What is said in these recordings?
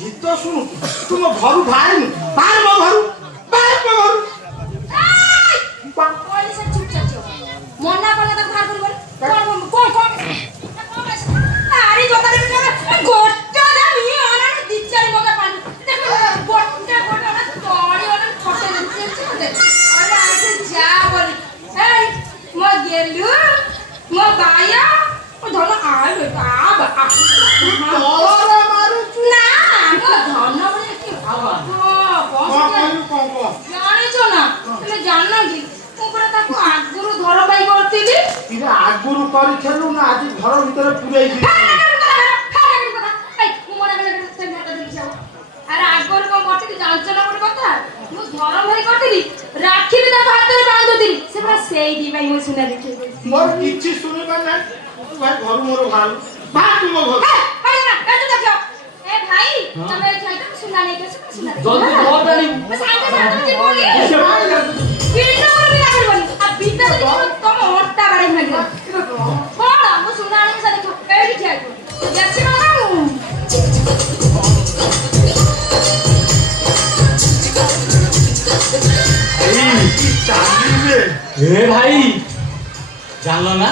ଗୀତ ଶୁଣୁ ତୁ ମୋ ଘରୁ ବାହାରିନୁ ବାହାର ମୋ ଘରୁ ବାହାର ମୋ ଘରୁ ପଇସା ଚୁପଚାପ ଥିବ ମନା କଲେ ତାକୁ ବାହାର କରିବନି କଣ ଆରେ ଦୋକାନରେ ଗୋଟା ଦାମି ଅନାରେ ଦି ଚାରି ମଗା ପାଣି ଦେଖ ଗୋଟା ଗୋଟା ତଳି ଅନା ଖଟେ ଦେଇଛି ମତେ ଅରେ ଆସେ ଯା ବୋଲି এই ମୋ ଗେଲୁ ମୋ ବାୟା ଓ ଧନ ଆଇ ଆ ତଳର ମାରୁଛୁ ନା ମୋ ଧନ ବୋଲି କି କଣ ଜାଣିଛ ନା ତମେ ଜାଣିନ କି ମୁଁ ପୁରା ତାକୁ ଆଗରୁ ଘର ପାଇଁ କରିଥିଲି ଇରେ ଆଗରୁ କରିଥିଲୁ ନା ଆଜି ଘର ଭିତରେ ପୁରେଇଛି ଆରେ ଆଗରୁ କଣ କରିଥିଲି ଜାଣିଛ ନା ଗୋଟେ କଥା ମୁଁ ଘର ଭାଇ କରିଥିଲି ରାକ୍ଷୀ ବି ତାଙ୍କ ହାତରେ ବାନ୍ଧୁଥିଲି ସେ ପୁରା ସେଇଥିପାଇଁ ମୁଁ ସୁନା ଦେଖେଇ ମୋର କିଛି ଶୁଣିବାର ନାହିଁ ତୁ ଭାଇ ଘରୁ ମୋର ବାହାରୁ ବାହାର ମୋ ଘରୁ ଏ ଭାଇ ତମେ ଏଠି ଆଇତ ସୁନା ନେଇକି ଆସିବ ସୁନା ଜଲ୍ଦି ବହୁତ ଆଣି ସାଙ୍ଗେ ସାଙ୍ଗେ ଯିବନି ବିନା କରି ବିନା କରିବନି ଆ ଭିତରେ ତମ ଅଣ୍ଟା ବାଡେଇ ଭାଗିବ କଣ ମୁଁ ସୁନା ଆଣିକି ସାରି ଏଇଠି ଠିଆ ହେଇବ ବେଶୀ ନା ए भाई जान ना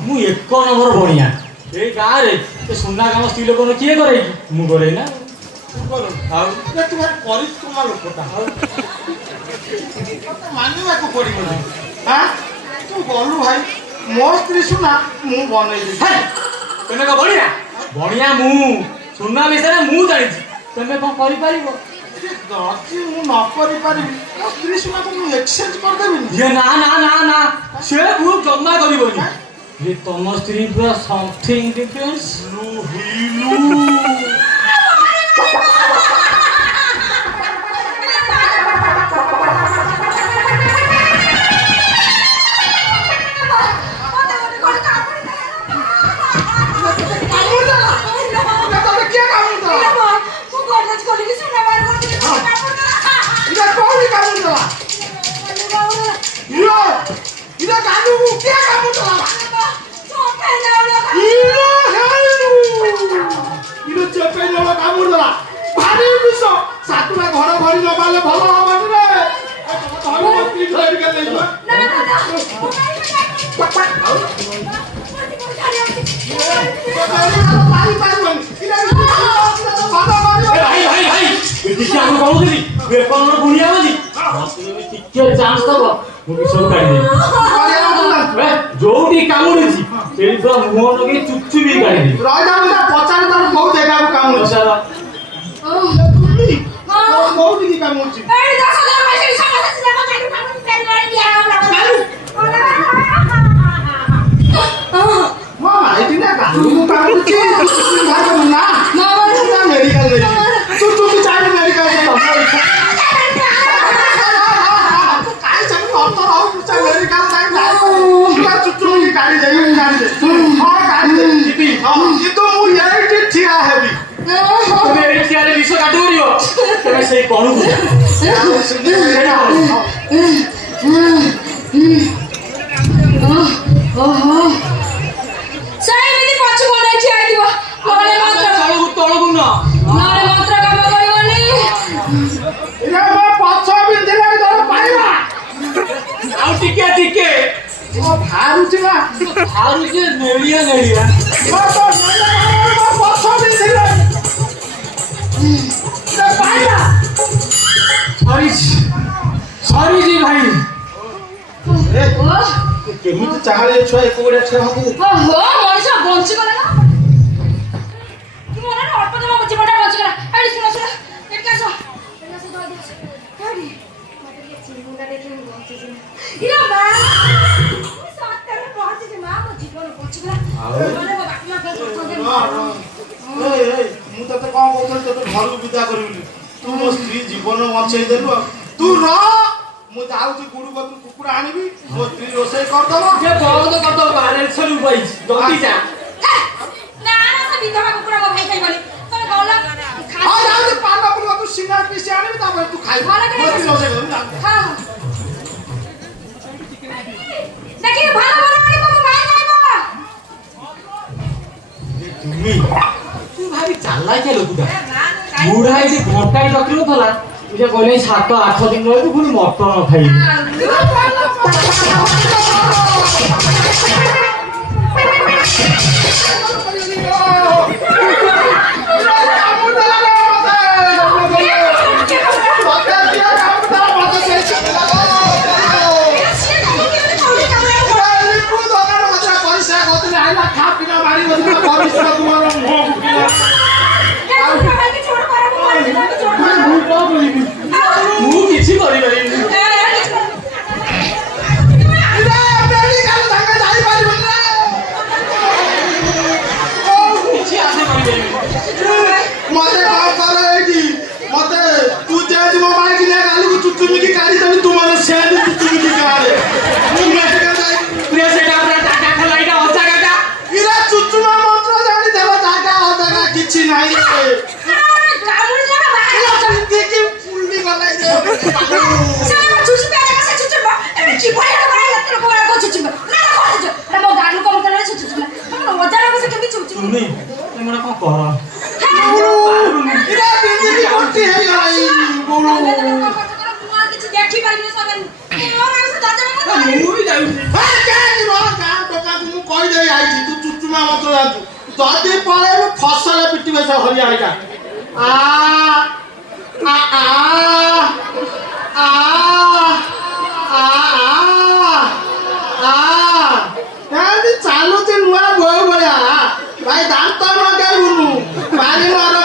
मु एक नंबर बढ़िया ए गाँव रे सुना काम स्त्री लोक किए करे मु करे ना ତୁ ଭାଇ ପରିଶ୍ରମ ଲୋକଟା ମାନିବାକୁ ପଡିବ ହଁ ତୁ ଗଲୁ ଭାଇ ମୋ ସ୍ତ୍ରୀ ସୁନା ମୁଁ ବନେଇଲି तुम क्या बढ़िया बढ़िया मु सुना विषय मु जानी तुम कौन कर ଯଦି ମୁଁ ନ କରିପାରିବି ମୋ ସ୍ତ୍ରୀ ସୁନାକୁ ମୁଁ ଏକ୍ସଚେଞ୍ଜ କରିଦେବିନି ये ना ना ना ना से भूल जमा करिवनी ये तुम स्त्री पूरा समथिंग डिफरेंस ଘର ଭରି ନବାଲେ ଭଲ ହବନି ରେ ଯୋଉଠି କାମୁଡିଛି ସେଇ ପୁରା ମୁହଁ ଲଗେଇ ଚୁଚୁ ବି କାଢିଦେବି ରହିଲା ପଚାରି ତାର କୋଉ ଜାଗାକୁ କାମୁଡିଛି କୋଉଠିକି କାମୁଡିଛି କିନ୍ତୁ ମୁଁ ଏଇଠି ଠିଆ ହେବି তুমি এই চেয়ারে বিষ কাটু করিও তুমি সেই করু ଓହୋ ସାଇ ଏମିତି ପଛୁ କୋଣେ ଠିଆ ହେଇଥିବ ନହେଲେ ମାତ୍ର ତଳକୁ ନ ନହେଲେ ମାତ୍ର କାମ କରିବନି ଇରେ ମୋ ପଛ ବିନ୍ଧିଲାଣି ତୋର ପାଇଲା ଆଉ ଟିକେ ମୋ ଭାରୁଛି ନା ଆଉ ଯେ ନେଳିଆ ମୋ ପଛ ବିନ୍ଧିଲାଣି ପାଇଲା ସରି ଜି ଭାଇ କେମିତି ଚାହାଳେ ଛୁଆ ଏକ ଗୋଡିଆ ଛୁଆ ହବୁ ଓହୋ ମଣିଷ ବଞ୍ଚିଗଲା ନା ତୁ ମନେ ଅଳ୍ପ ଜମା ଜୀବନଟା ବଞ୍ଚିଗଲା ଆରେ ଶୁଣ ଏଠି ଆସ ଜଲ୍ଦି ଆସ ଆରେ ମତେ ଟିକେ ଚିଙ୍ଗୁଡା ଦେଖି ମୁଁ ବଞ୍ଚିଛି ଇରେ ମା ମୁଁ ସତରେ ପହଞ୍ଚିଛି ମା ମୋ ଜୀବନ ବଞ୍ଚିଗଲା ମାନେ ମୋ ବାପା ମା ମୁଁ ତତେ କଣ କହୁଥିଲି ତତେ ଘରକୁ ବିଦା କରିବିନି ତୁ ମୋ ସ୍ତ୍ରୀ ଜୀବନ ବଞ୍ଚେଇ ଦେଲୁ ତୁ ରହ ମୁଁ ଯାଉଛି ଗୁଡୁ ଗତୁ କୁକୁଡ଼ା ଆଣିବି ମୋ ସ୍ତ୍ରୀ ରୋଷେଇ କରିଦବ ବହୁତ କତ ବାହାରେ ଛଲୁ ପାଇଛି ଜଲ୍ଦି ଯା ନା ସେ ବିଧବା କୁକୁଡ଼ା ମୋ ଭାଇ ଖାଇବନି ତମେ ଗଲା ହଁ ଯାଉଛି ପାନପୁର ତୁ ସିଙ୍ଗା ପିସି ଆଣିବି ତାପରେ ତୁ ଖାଇବୁ ମୋ ସ୍ତ୍ରୀ ରୋଷେଇ କରିବି ହଁ দেখি ভালো ভালো আনিব মো ভাই যাইব তুমি তুই ভারি চালাক লোকটা ବୁଢା ହେଇଛି ଘଣ୍ଟାଏ ଚକ୍ରି ଥିଲା ସେ କହିଲେ 7-8 ଦିନ ରହିବୁ ପୁଣି ମଟନ ଖାଇବି। ମୁଁ କିଛି କରିପାରିବିନି। କିଛି ଆଶା କରିପାରିବିନି। ମତେ କଣ କର ଏଇଠି ମତେ ତୁ ଯେମିତି ମୋ ମାଇକି ନିଆ ଗାଲକୁ ଚୁଚୁମିକି କାଢିଦେବି ତୁ ମାନେ ସେମିତି ଚୁଚୁମିକି କାଢେ ମୁଁ ମେଡ଼ିକାଲ ପ୍ରିୟ ସେଟା ପୁରା ଟାଟା ଖୋଲା ଏଇଟା ଅଚା କାଟା ଇରା ଚୁଚୁମା ମନ୍ତ୍ର ଜାଣିଦେବ ଜାଗା ଅଜାଗା କିଛି ନାହିଁ ତୁମେ ତମେ କଣ କର ଇରା ବିନ୍ଦିକି ଗଣ୍ଠି ହେଇଗଲା ଏଇ ବୋଳୁ ମୁଁ ବି ଯାଉଛି। ମୁଁ କହିଦେଇ ଆଇଛି ତୁ ଚୁଚୁମା ମନ୍ତ୍ର ଜାଣିଛୁ ଯଦି ପଳେଇବୁ ଫସଲ ପିଟିବେ ସେ ହରିଆଣିକା ଚାଲୁଛି ନୂଆ ବୋଉ ଭଳିଆ ଭାଇ ଦାନ୍ତ ଲଗେଇବୁନୁ ବାରି ମର